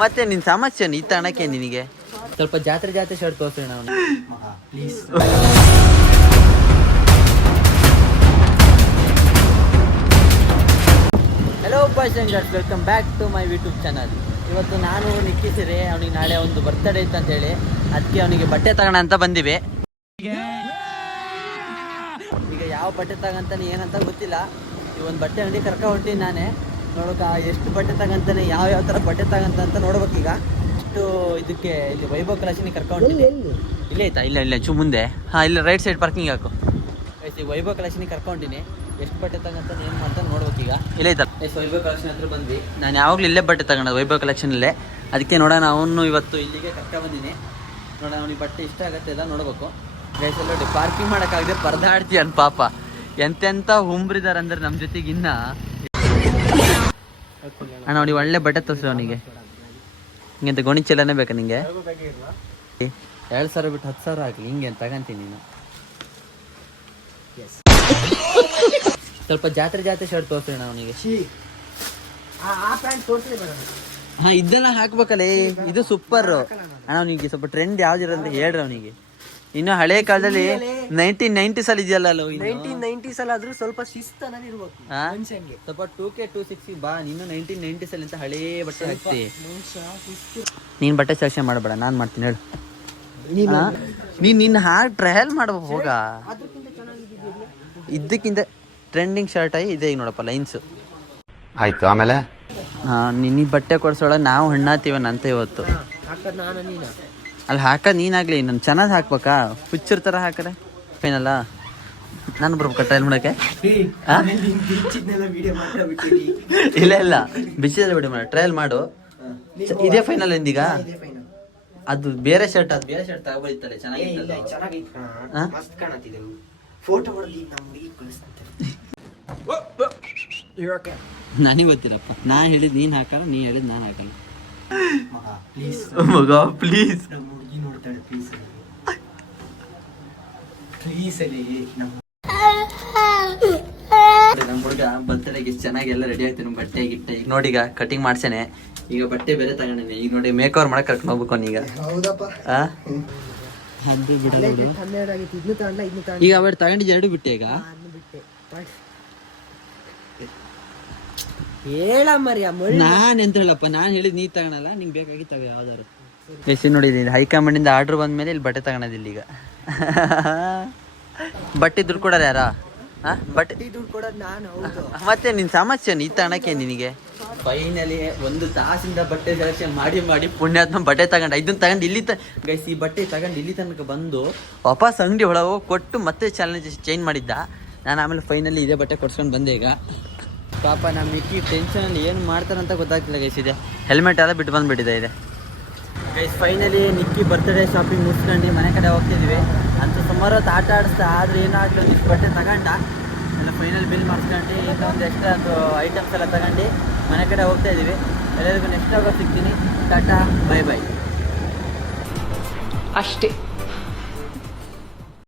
ಮತ್ತೆ ನಿನ್ ಸಮಸ್ಯೆ ಈ ತಣಕ್ಕೆ ನಿನಗೆ ಸ್ವಲ್ಪ ಜಾತ್ರೆ ಶರ್ಟ್ ತೋರಿಸೋಣ ಅವನು please. Hello boys and girls, welcome back to my YouTube channel. ಇವತ್ತು ನಾನು ನಿಕ್ಕಿಸಿರಿ ಅವನಿಗೆ ನಾಳೆ ಒಂದು ಬರ್ತ್ಡೇ ಇತ್ತು ಅಂತೇಳಿ ಅದಕ್ಕೆ ಅವನಿಗೆ ಬಟ್ಟೆ ತಗೋಣ ಅಂತ ಬಂದಿವಿ. ಈಗ ಯಾವ ಬಟ್ಟೆ ತಗಂತಾನೆ ಏನಂತ ಗೊತ್ತಿಲ್ಲ. ಈ ಒಂದು ಬಟ್ಟೆ ಅಂಗಡಿ ಕರ್ಕೊಂಡು ಹೊಂಟೀನಿ ನಾನೇ. ನೋಡೋಕೆ ಎಷ್ಟು ಬಟ್ಟೆ ತಗಂತಾನೆ, ಯಾವ ಥರ ಬಟ್ಟೆ ತಗಂತ ನೋಡ್ಬೇಕೀಗ. ಇಷ್ಟು ಇದಕ್ಕೆ ಇಲ್ಲಿ ವೈಭವ್ ಕಲೆಕ್ಷನಿಗೆ ಕರ್ಕೊಂಡು ಹೊಂಟೀನಿ. ಇಲ್ಲೇ ಆಯ್ತಾ? ಇಲ್ಲ ಮುಂದೆ. ಹಾಂ, ಇಲ್ಲ ರೈಟ್ ಸೈಡ್ ಪಾರ್ಕಿಂಗ್ ಹಾಕು. ಈ ವೈಭವ್ ಕಲೆಕ್ಷನಿಗೆ ಕರ್ಕೊಂಡಿನಿ. ಎಷ್ಟು ಬಟ್ಟೆ ತಗಂತ ಏನು ಮಾಡ್ತಾ ನೋಡ್ಬೇಕೀಗ. ಇಲ್ಲೇ ಐತಲ್ಲ ವೈಭವ್ ಕಲೆಕ್ಷನ್ ಹತ್ರ ಬಂದ್ವಿ. ನಾನು ಯಾವಾಗಲೂ ಇಲ್ಲೇ ಬಟ್ಟೆ ತಗೊಂಡು ವೈಭವ್ ಕಲೆಕ್ಷನಲ್ಲೇ. ಅದಕ್ಕೆ ನೋಡೋಣ, ಅವನು ಇವತ್ತು ಇಲ್ಲಿಗೆ ಕರ್ಕೊಂಡು ಬಂದೀನಿ. ನೋಡೋಣ ಅವನಿಗೆ ಬಟ್ಟೆ ಇಷ್ಟ ಆಗುತ್ತೆ ಎಲ್ಲ ನೋಡ್ಬೇಕು. ಗೈಸ್ ಎಲ್ಲ ನೋಡಿ, ಪಾರ್ಕಿಂಗ್ ಮಾಡೋಕ್ಕಾಗದೆ ಪರದಾಡ್ತೀಯ ಅನ್ ಪಾಪ. ಎಂತೆಂಥ ಹುಂಬ್ರಿದಾರೆ ಅಂದ್ರೆ ನಮ್ಮ ಜೊತೆಗೆ. ಇನ್ನ ಅಣ್ಣ ನೋಡಿ ಒಳ್ಳೆ ಬಟ್ಟೆ ತೋರಿಸು ಅವನಿಗೆ. ಹಿಂಗಂತ ಗೋಣಿಚೀಲನೇ ಬೇಕಾ ನಿಂಗೆ? 2,000 ಬಿಟ್ಟು 10,000 ಹಾಕಿ. ಹಿಂಗೆ ತಗಂತೀನಿ ನೀನು. ಸ್ವಲ್ಪ ಜಾತ್ರೆ ಶರ್ಟ್ ತೋರಿಸೋಣ ಅವನಿಗೆ. ಹಾ, ಇದೆಲ್ಲ ಹಾಕ್ಬೇಕಲ್ಲ. ಇದು ಸೂಪರ್ ಅಣ್ಣ. ಅವನಿಗೆ ಸ್ವಲ್ಪ ಟ್ರೆಂಡ್ ಯಾವ್ದಿರ ಅಂತ ಹೇಳ್ರಿ ಅವನಿಗೆ. ಇನ್ನು ಹಳೆ ಕಾಲದಲ್ಲಿ 1990s ಅಲ್ಲಿ ಇದೆಯಲ್ಲ, 1990s ಅಲ್ಲಿ ಆದ್ರೂ ಸ್ವಲ್ಪ ಶಿಸ್ತನ ಇರ್ಬೇಕು ಸ್ವಲ್ಪ 2K 260 ಬಾ. ನೀನು 1990s ಅಲ್ಲಿ ಅಂತ ಹಳೇ ಬಟ್ಟೆ ಹಾಕ್ತಿ. ನೀನ್ ಬಟ್ಟೆ ಸೆಲೆಕ್ಷನ್ ಮಾಡಬೇಡ, ನಾನ್ ಮಾಡ್ತೀನಿ ಹೇಳು. ನೀನ್ ಹಾಗೆ ಟ್ರಯಲ್ ಮಾಡ್ಬೇಕು ಹೋಗ. ಇದಕ್ಕಿಂತ ಟ್ರೆಂಡಿಂಗ್ ಶರ್ಟ್ ಆಗಿ ಇದೆ. ಈಗ ನೋಡಪ್ಪ ಲೈನ್ಸ್ ಆಯ್ತು. ಆಮೇಲೆ ನಿನ್ನ ಬಟ್ಟೆ ಕೊಡ್ಸೋಳ ನಾವು ಹಣ್ಣಾತೀವನ ಅಂತ ಇವತ್ತು. ಅಲ್ಲಿ ಹಾಕ ನೀನಾಗ್ಲಿ, ನಾನು ಚೆನ್ನಾಗಿ ಹಾಕ್ಬೇಕಾ? ಹುಚ್ಚರ್ ಥರ ಹಾಕರೆ ಫೈನಲ್ಲ. ನಾನು ಬರ್ಬೇಕಾ ಟ್ರಯಲ್ ಮಾಡೋಕ್ಕೆ? ಇಲ್ಲ ಬಿಸಿದ ಬಿಡಿ ಮಾಡ, ಟ್ರಯಲ್ ಮಾಡು. ಇದೇ ಫೈನಲ್ ಎಂದೀಗ. ಅದು ಬೇರೆ ಶರ್ಟ್, ಅದು ಬೇರೆ ಶರ್ಟ್ ತಗೋಬೋದಿತ್ತಲ್ಲ, ಚೆನ್ನಾಗಿತ್ತಲ್ಲ. ನನಗೆ ಗೊತ್ತಿರಪ್ಪ. ನಾ ಹೇಳಿದ್ ನೀನ್ ಹಾಕಲ್ಲ, ನೀ ಹೇಳಿದ್ ನಾನು ಹಾಕಲ್ಲ. ಮಗ ಪ್ಲೀಸ್ ನಮ್ಮ ಹುಡುಗ ಬರ್ತ್ಡೇಗೆ ಎಷ್ಟು ಚೆನ್ನಾಗಿ ಎಲ್ಲ ರೆಡಿ ಆಗ್ತೀನಿ. ಬಟ್ಟೆ ಗಿಟ್ಟೆ ಈಗ ನೋಡಿ, ಈಗ ಕಟಿಂಗ್ ಮಾಡ್ಸೇನೆ. ಈಗ ಬಟ್ಟೆ ಬೇರೆ ತಗೊಂಡಿನಿ. ಈಗ ನೋಡಿ ಮೇಕ್ ಓವರ್ ಮಾಡಕ್ ಕರ್ಕೊಂಡು ಹೋಗ್ಬೇಕು ಅವನೀಗ. ಅದು ಬಿಡಲ್ಲ. ಈಗ ಅವ್ರು ತಗೊಂಡಿದ್ದು 2 ಬಿಟ್ಟೆ. ಈಗ ನಾನ್ ಎಂತ ಹೇಳಪ್ಪ, ನಾನ್ ಹೇಳಿದ್ ನೀ ತಗೊಳಲ್ಲ. ನಿಂಗೆ ಬೇಕಾಗಿತ್ತು ಯಾವ್ದಾರು. ಎಷ್ಟು ನೋಡಿ, ಹೈಕಮಾಂಡ್ ಇಂದ ಆರ್ಡರ್ ಬಂದ್ಮೇಲೆ ಇಲ್ಲಿ ಬಟ್ಟೆ ತಗೊಳೋದಿಲ್ಲ. ಈಗ ಬಟ್ಟೆ ದುಡ್ಡು ಕೊಡೋರು ಯಾರ? ಬಟ್ಟೆ ದುಡ್ಡು ಕೊಡೋದು ನಾನು. ಮತ್ತೆ ನಿನ್ ಸಮಸ್ಯೆ ಈ ತಗೊಳಕ್ಕೆ ನಿನಗೆ. ಫೈನಲಿ 1 ತಾಸಿಂದ ಬಟ್ಟೆ ಸೆಲೆಕ್ಷನ್ ಮಾಡಿ ಪುಣ್ಯಾತ್ಮ ಬಟ್ಟೆ ತಗೊಂಡು ಇದನ್ನ ತಗೊಂಡು ಇಲ್ಲಿ ಗೈಸ್ ಈ ಬಟ್ಟೆ ತಗೊಂಡು ಇಲ್ಲಿ ತನಕ ಬಂದು ವಾಪಸ್ ಅಂಗಡಿ ಒಳಗೆ ಕೊಟ್ಟು ಮತ್ತೆ ಚಾಲೆಂಜ್ ಚೇಂಜ್ ಮಾಡಿದ್ದ. ನಾನು ಆಮೇಲೆ ಫೈನಲಿ ಇದೇ ಬಟ್ಟೆ ಕೊಡ್ಸ್ಕೊಂಡು ಬಂದೆ. ಈಗ ಪಾಪ ನಮ್ಮ ಮಿಕ್ಕಿ ಟೆನ್ಷನಲ್ಲಿ ಏನು ಮಾಡ್ತಾರಂತ ಗೊತ್ತಾಗ್ತಿಲ್ಲ ಗೈಸ್. ಇದೆ ಹೆಲ್ಮೆಟ್ ಎಲ್ಲ ಬಿಟ್ಟು ಬಂದುಬಿಟ್ಟಿದೆ ಇದೆ ಗೈಸ್. ಫೈನಲಿ ನಿಕ್ಕಿ ಬರ್ತ್ಡೇ ಶಾಪಿಂಗ್ ಮುಗಿಸ್ಕೊಂಡು ಮನೆ ಕಡೆ ಹೋಗ್ತಿದ್ವಿ ಅಂತ. ಸುಮಾರು ಹೊತ್ತು ಆಟ ಆಡಿಸ್ತಾ, ಆದರೆ ಏನಾಗ್ತದೆ ಇಷ್ಟು ಬಟ್ಟೆ ತಗೊಂಡ ಎಲ್ಲ ಫೈನಲ್ ಬಿಲ್ ಮಾಡಿಸ್ಕೊಂಡು ಇನ್ನೊಂದು ಎಕ್ಸ್ಟ್ರಾ ಐಟಮ್ಸ್ ಎಲ್ಲ ತಗೊಂಡು ಮನೆ ಕಡೆ ಹೋಗ್ತಾ ಇದ್ದೀವಿ. ಎಲ್ಲರಿಗೂ ನೆಕ್ಸ್ಟ್ ಆಗ ಸಿಗ್ತೀನಿ. Tata, bye bye. ಅಷ್ಟೇ.